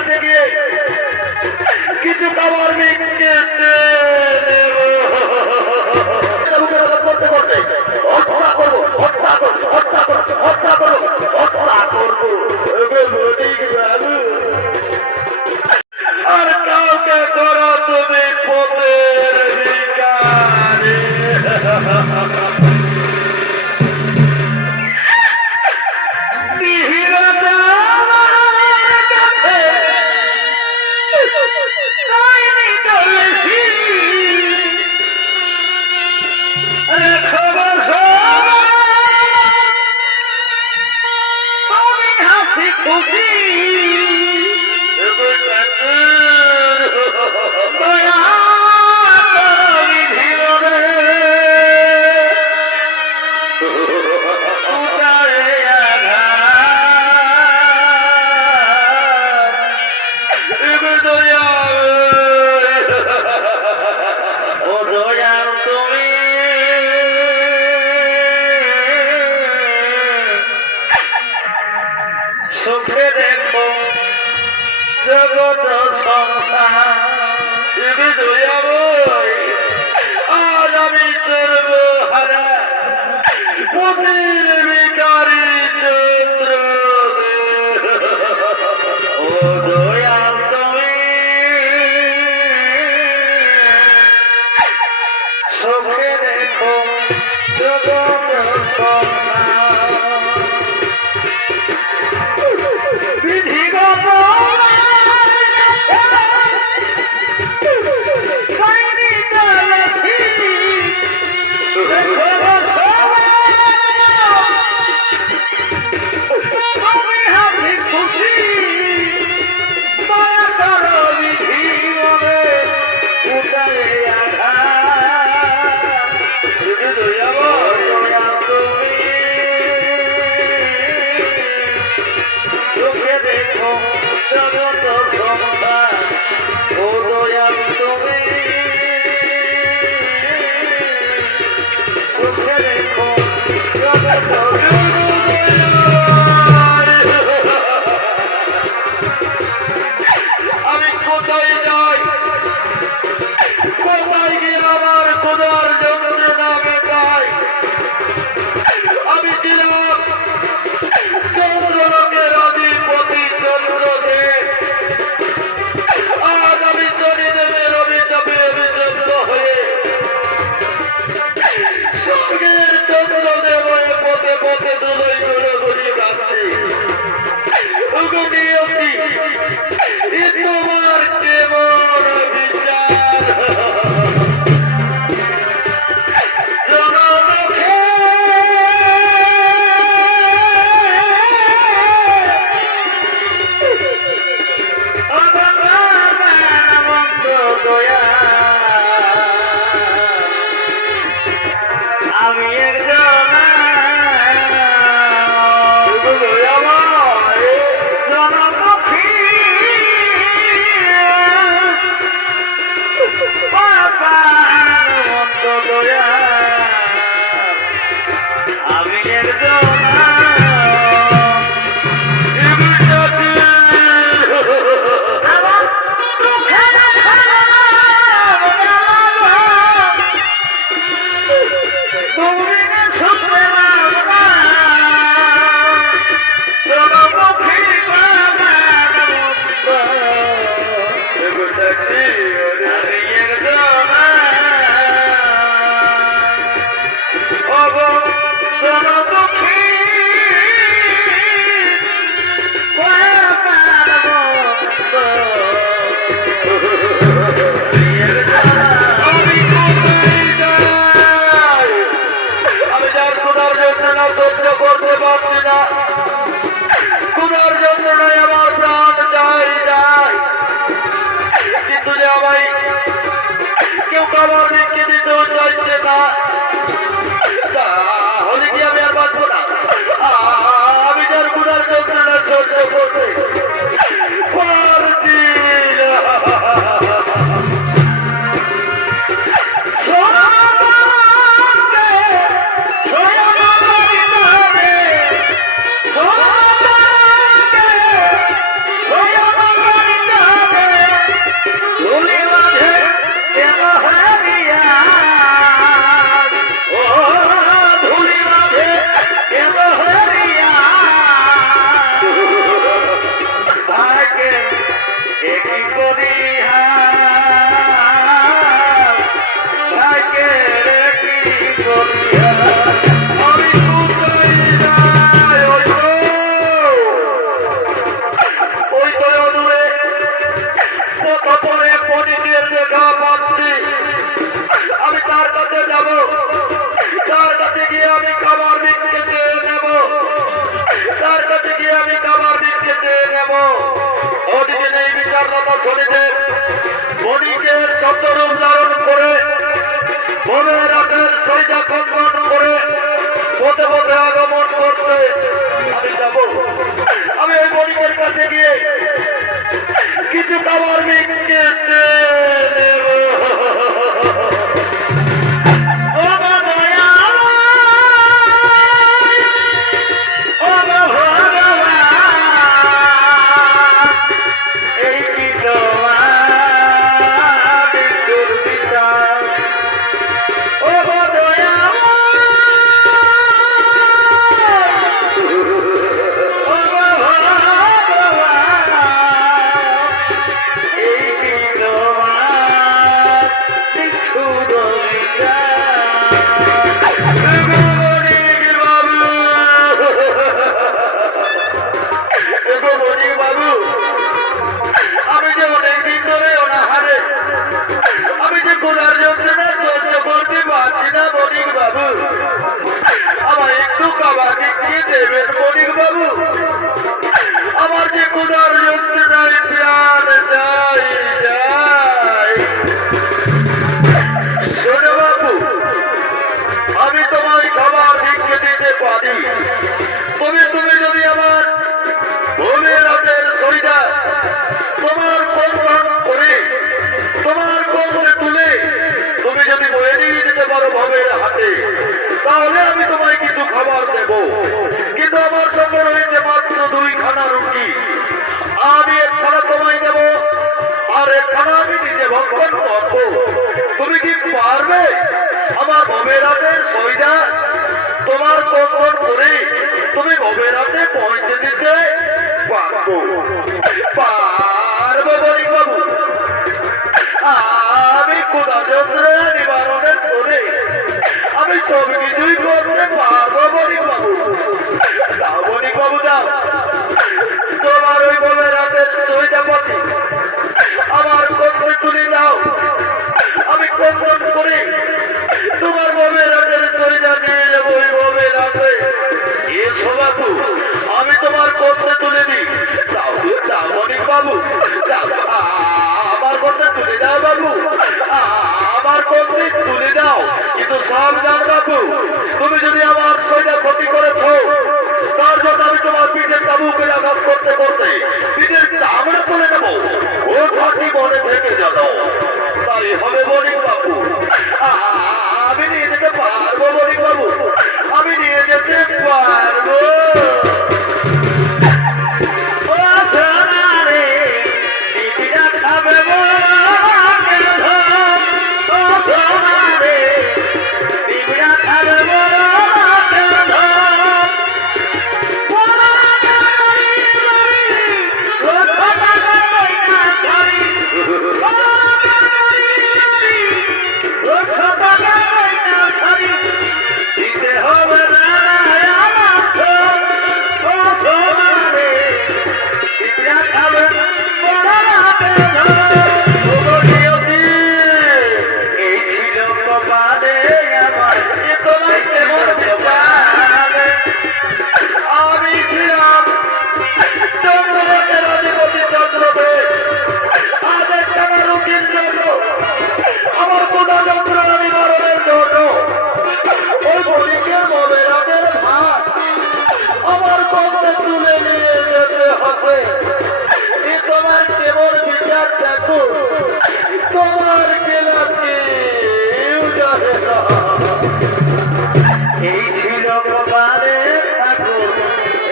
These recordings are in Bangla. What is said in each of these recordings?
কাছে গিয়ে কিছু খাবার মিশিয়ে করতে করতে হত্যা করব হত্যা করব হত্যা করব হত্যা করব হত্যা করব। O Sim! জগত সংসার আজ আমি চলব হারা। পুতির বিকারী চন্দ্র ও দয়াল তুমি সুখে দেখো জগত সংসার রেখে দিতেও চাইছে না? তাহলে কি আমি আর বাঁচবো না? আমি যার গুণার চলছে না চলতে চলতে আমি ওই পরিবার কাছে গিয়ে কিছু খাবার নিয়ে মনির বাবু। আমার যে কোনার যন্ত্রণায় প্রাণ করবে আমার ভবেরাতের সইরা তোমার কোন করে? তুমি ভবেরাতে পৌঁছে দিতে পারব। পারব গরিব বাবু। আমি কোথা যন্ত্রে নিবারণের করে আমি সব কিছুই করতে পারব গরিব বাবু। দাও গরিব বাবু, দাও। তোমার ওই ভবেরাতের সইটা পথে বন্ধু তুমি যদি আমার শরীরে ক্ষতি করেছ, তার জন্য আমি তোমার পিঠে কাবু করে আঘাত করতে করতে পিঠের চামড়া তুলে নেব। ও থাকি মনে থেকে জানো তাই হবে বলি গেলাম দেখো তোমার গেলাম কেউ যাবে না এই ছিল কপালে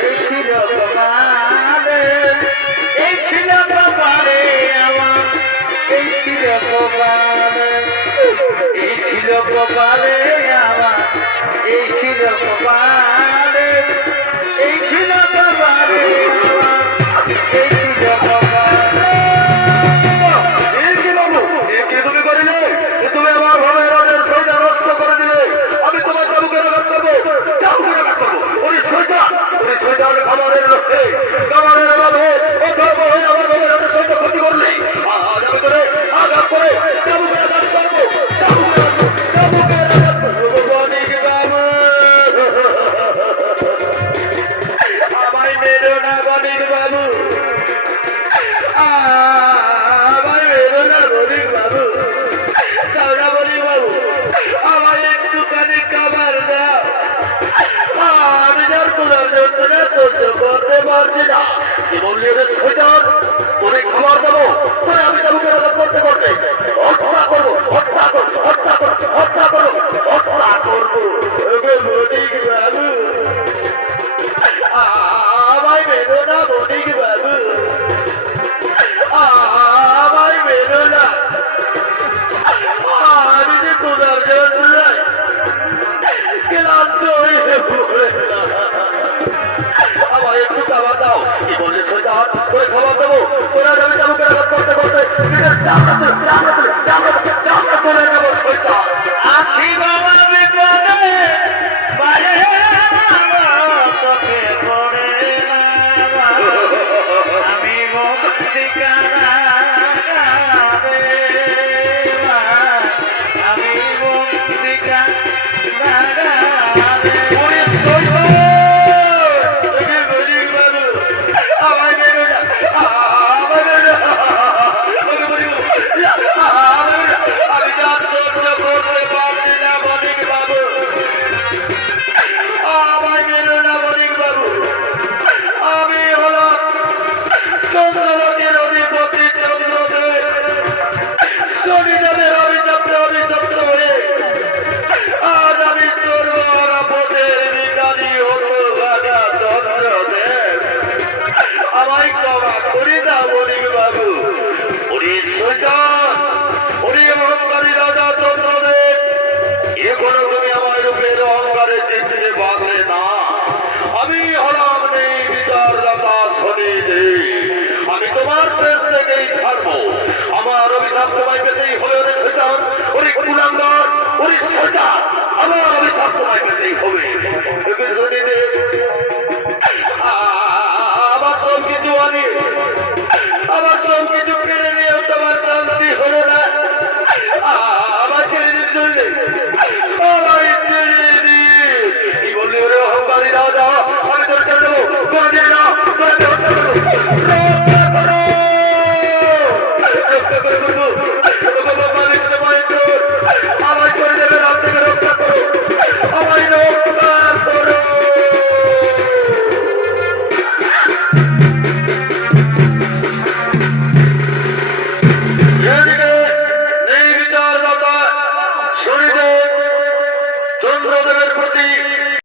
এই ছিল কপালে এই ছিল কপালে আমার এই ছিল কপালে এই ছিল কপালে আমার এই ছিল কপালে পারবি না কি বললি ওদের সোজার তোরে খাবার দেবো তোরে আমি তালুকে করতে করতে হত্যা করব আমার আমি সব সময় বেঁচেই কিছু আনি। তোমার শান্তি হলো না। আমার ছেড়ে দিতে চললে আমার দিয়ে কি বললি ওরে অহংকারী দাও দাও আমি করে দিয়ে